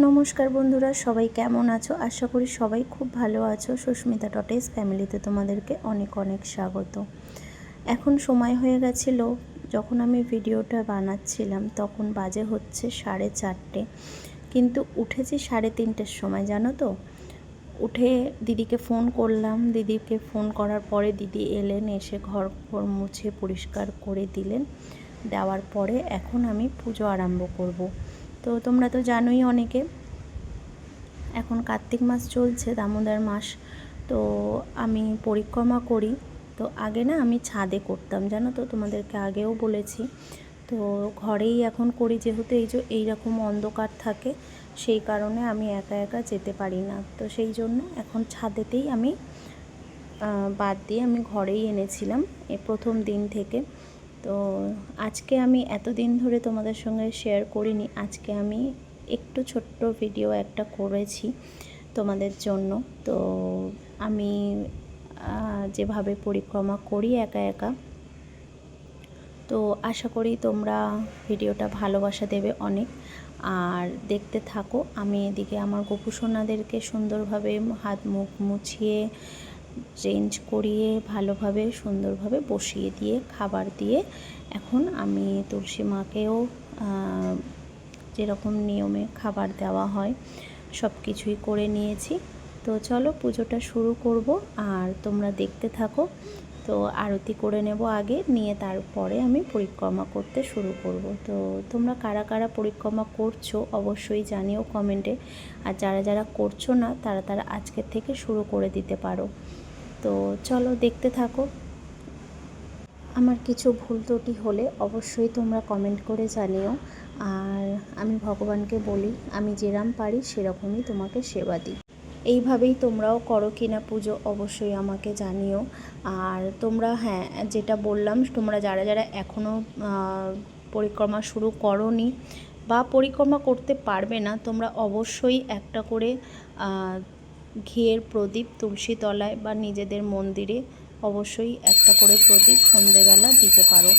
নমস্কার বন্ধুরা, সবাই কেমন আছো? আশা করি সবাই খুব ভালো আছো। সুস্মিতা টটেস ফ্যামিলিতে তোমাদেরকে অনেক অনেক স্বাগত। এখন সময় হয়ে গেছিল, যখন আমি ভিডিওটা বানাচ্ছিলাম, তখন বাজে হচ্ছে সাড়ে চারটে। কিন্তু উঠেছি সাড়ে তিনটের সময়, জানো তো? উঠে দিদিকে ফোন করলাম, দিদিকে ফোন করার পরে দিদি এলেন, এসে ঘর ঘর মুছে পরিষ্কার করে দিলেন। দেওয়ার পরে এখন আমি পুজো আরম্ভ করব। তো তোমরা তো জানোই অনেকে। এখন কার্তিক মাস চলছে, দামোদর মাস। তো আমি পরিক্রমা করি। তো আগে না আমি ছাদে করতাম, জানো তো? তোমাদেরকে আগেও বলেছি। তো ঘরেই এখন করি, যেহেতু এই যে এইরকম অন্ধকার থাকে, সেই কারণে আমি একা একা যেতে পারি না। তো সেই জন্য এখন ছাদেতেই আমি বাদ দিয়ে আমি ঘরেই এনেছিলাম, এ প্রথম দিন থেকে। তো আজকে আমি এতদিন ধরে তোমাদের সঙ্গে শেয়ার করিনি, আজকে আমি একটু ছোট্ট ভিডিও একটা করেছি তোমাদের জন্য। তো আমি যেভাবে পরিক্রমা করি একা একা, তো আশা করি তোমরা ভিডিওটা ভালোবাসা দেবে অনেক। আর দেখতে থাকো, আমি এদিকে আমার গোপুসোনাদেরকে সুন্দরভাবে হাত মুখ মুছিয়ে চেঞ্জ করিয়ে ভালোভাবে, সুন্দরভাবে বসিয়ে দিয়ে, খাবার দিয়ে এখন আমি তুলসী মাকেও যেরকম নিয়মে খাবার দেওয়া হয় সব কিছুই করে নিয়েছি। তো চলো পুজোটা শুরু করব আর তোমরা দেখতে থাকো। তো আরতি করে নেব আগে, নিয়ে তারপরে আমি পরিক্রমা করতে শুরু করব। তো তোমরা কারা কারা পরিক্রমা করছ অবশ্যই জানিও কমেন্টে। আর যারা যারা করছ না, তারা তারা আজকের থেকে শুরু করে দিতে পারো। তো চলো দেখতে থাকো। আমার কিছু ভুল ত্রুটি হলে অবশ্যই তোমরা কমেন্ট করে জানিও। আর আমি ভগবানকে বলি, আমি যেরাম পারি সেরকমই তোমাকে সেবা দিই। এইভাবেই তোমরাও করো কিনা পুজো অবশ্যই আমাকে জানিও। আর তোমরা হ্যাঁ যেটা বললাম, তোমরা যারা যারা এখনও পরিক্রমা শুরু করনি বা পরিক্রমা করতে পারবে না, তোমরা অবশ্যই একটা করে ঘিয়ের প্রদীপ তুলসীতলায় বা নিজেদের মন্দিরে অবশ্যই একটা করে প্রদীপ সন্ধেবেলা দিতে পারো।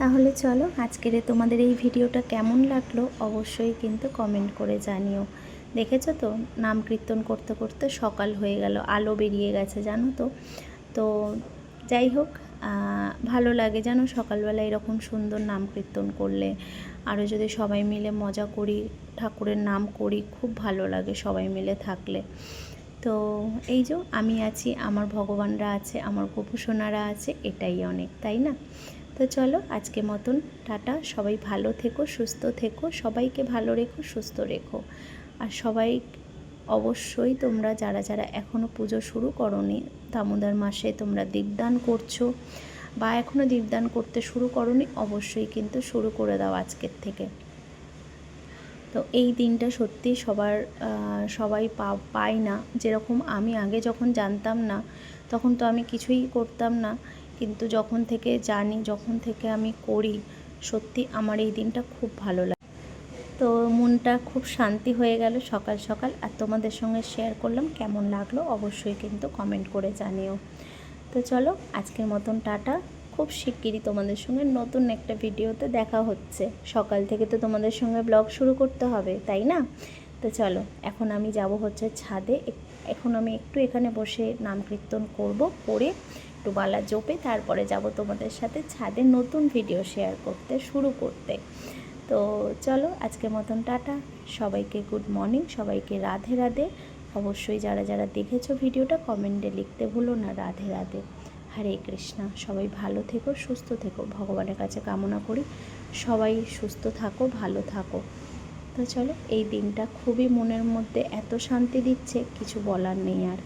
তাহলে চলো আজকের তোমাদের এই ভিডিওটা কেমন লাগল অবশ্যই কিন্তু কমেন্ট করে জানিও। দেখেছ তো? নাম কীর্তন করতে করতে সকাল হয়ে গেল, আলো বেরিয়ে গেছে, জানো তো? তো যাই হোক ভালো লাগে জানো সকালবেলা এরকম সুন্দর নাম কীর্তন করলে। আরও যদি সবাই মিলে মজা করি, ঠাকুরের নাম করি, খুব ভালো লাগে সবাই মিলে থাকলে। তো এই যে আমি আছি, আমার ভগবানরা আছে, আমার গোপুসোনারা আছে, এটাই অনেক, তাই না? তো চলো আজকে মতন টাটা। সবাই ভালো থেকো, সুস্থ থেকো, সবাইকে ভালো রেখো, সুস্থ রেখো। আর সবাই অবশ্যই তোমরা যারা যারা এখনও পুজো শুরু করনি, দামোদর মাসে তোমরা দীপদান করছ বা এখনও দীপদান করতে শুরু করনি, অবশ্যই কিন্তু শুরু করে দাও আজকের থেকে। তো এই দিনটা সত্যি সবার সবাই পা, পায় না। যেরকম আমি আগে যখন জানতাম না, তখন তো আমি কিছুই করতাম না। কিন্তু যখন থেকে জানি, যখন থেকে আমি করি, সত্যি আমার এই দিনটা খুব ভালো লাগে তো মনটা খুব শান্তি হয়ে গেল সকাল সকাল। আর তোমাদের সঙ্গে শেয়ার করলাম কেমন লাগল অবশ্যই কিন্তু কমেন্ট করে জানিও। তো চলো, আজকের মতন টাটা। খুব শিগগিরই তোমাদের সঙ্গে নতুন একটা ভিডিওতে দেখা হচ্ছে। সকাল থেকে তো তোমাদের সঙ্গে ব্লগ শুরু করতে হবে, তাই না? তো চলো, এখন আমি যাব হচ্ছে ছাদে। এখন আমি একটু এখানে বসে নাম কীর্তন করব, করে একটু বালা জোপে, তারপরে যাব তোমাদের সাথে ছাদে নতুন ভিডিও শেয়ার করতে, শুরু করতে। তো চলো, আজকের মতন টাটা। সবাইকে গুড মর্নিং সবাইকে রাধে রাধে। অবশ্যই যারা যারা দেখেছ ভিডিওটা কমেন্টে লিখতে ভুলো না, রাধে রাধে। হরে কৃষ্ণা, সবাই ভালো থেকো, সুস্থ থেকো, ভগবানের কাছে কামনা করি। সবাই সুস্থ থাকো, ভালো থাকো। তো চলো, এই দিনটা খুবই মনের মধ্যে এত শান্তি দিচ্ছে, কিছু বলার নেই আর।